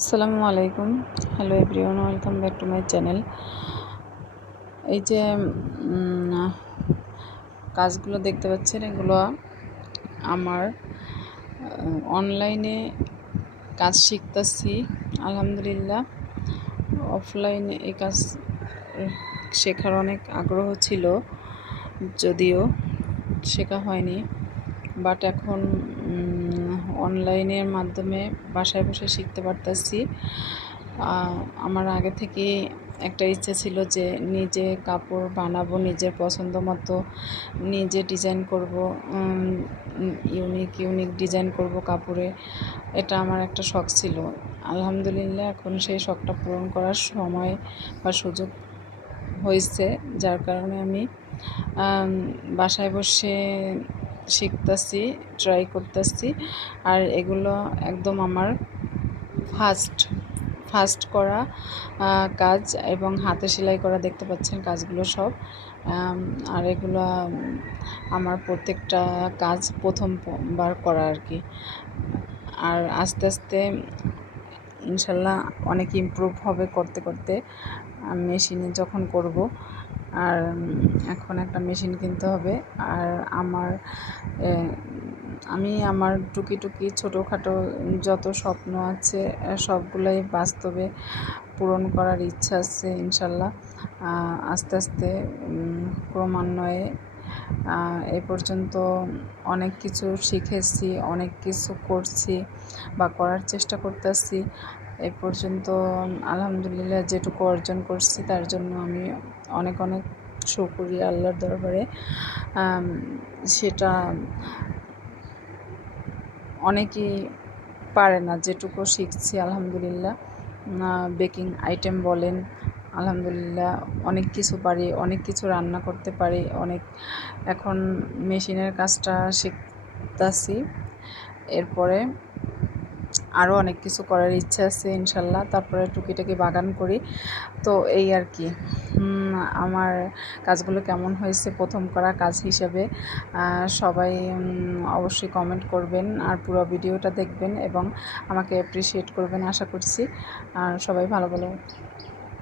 আসসালামু আলাইকুম। Hello everyone, welcome back to my channel. এই যে কাজগুলো দেখতে পাচ্ছেন, এগুলো আমার অনলাইনে কাজ শিখতেছি। আলহামদুলিল্লাহ, অফলাইনে এই কাজ শেখার অনেক আগ্রহ ছিল, যদিও শেখা হয়নি, বাট এখন অনলাইনের মাধ্যমে বাসায় বসে শিখতে পারতেছি। আমার আগে থেকে একটা ইচ্ছা ছিল যে নিজে কাপড় বানাবো, নিজের পছন্দ মতো নিজে ডিজাইন করব, ইউনিক ডিজাইন করব কাপড়ে। এটা আমার একটা শখ ছিল। আলহামদুলিল্লাহ, এখন সেই শখটা পূরণ করার সময় বা সুযোগ হয়েছে, যার কারণে আমি বাসায় বসে শিখতেছি, ট্রাই করতেছি। আর এগুলো একদম আমার ফার্স্ট করা কাজ, এবং হাতে সেলাই করা দেখতে পাচ্ছেন কাজগুলো সব। আর এগুলো আমার প্রত্যেকটা কাজ প্রথমবার করা আর কি। আর আস্তে আস্তে ইনশাল্লাহ অনেক ইমপ্রুভ হবে করতে করতে, মেশিনে যখন করব। আর এখন একটা মেশিন কিনতে হবে। আর আমি আমার টুকি ছোটোখাটো যত স্বপ্ন আছে সবগুলোই বাস্তবে পূরণ করার ইচ্ছা আছে ইনশাল্লাহ। আস্তে আস্তে ক্রমান্বয়ে এ পর্যন্ত অনেক কিছু শিখেছি, অনেক কিছু করছি বা করার চেষ্টা করতেছি। এ পর্যন্ত আলহামদুলিল্লাহ যেটুকু অর্জন করছি তার জন্য আমি অনেক শুকরিয়া আল্লাহর দরবারে। সেটা অনেকেই পারে না, যেটুকু শিখছি আলহামদুলিল্লাহ। বেকিং আইটেম বলেন, আলহামদুলিল্লাহ অনেক কিছু পারি, অনেক কিছু রান্না করতে পারি, এখন মেশিনের কাজটা শিখতেছি। এরপরে আরও অনেক কিছু করার ইচ্ছা আছে ইনশাল্লাহ। তারপরে টুকিটাকি বাগান করি। তো এই আর কি। আমার কাজগুলো কেমন হয়েছে প্রথম করা কাজ হিসেবে সবাই অবশ্যই কমেন্ট করবেন, আর পুরো ভিডিওটা দেখবেন এবং আমাকে অ্যাপ্রিসিয়েট করবেন আশা করছি। আর সবাই ভালো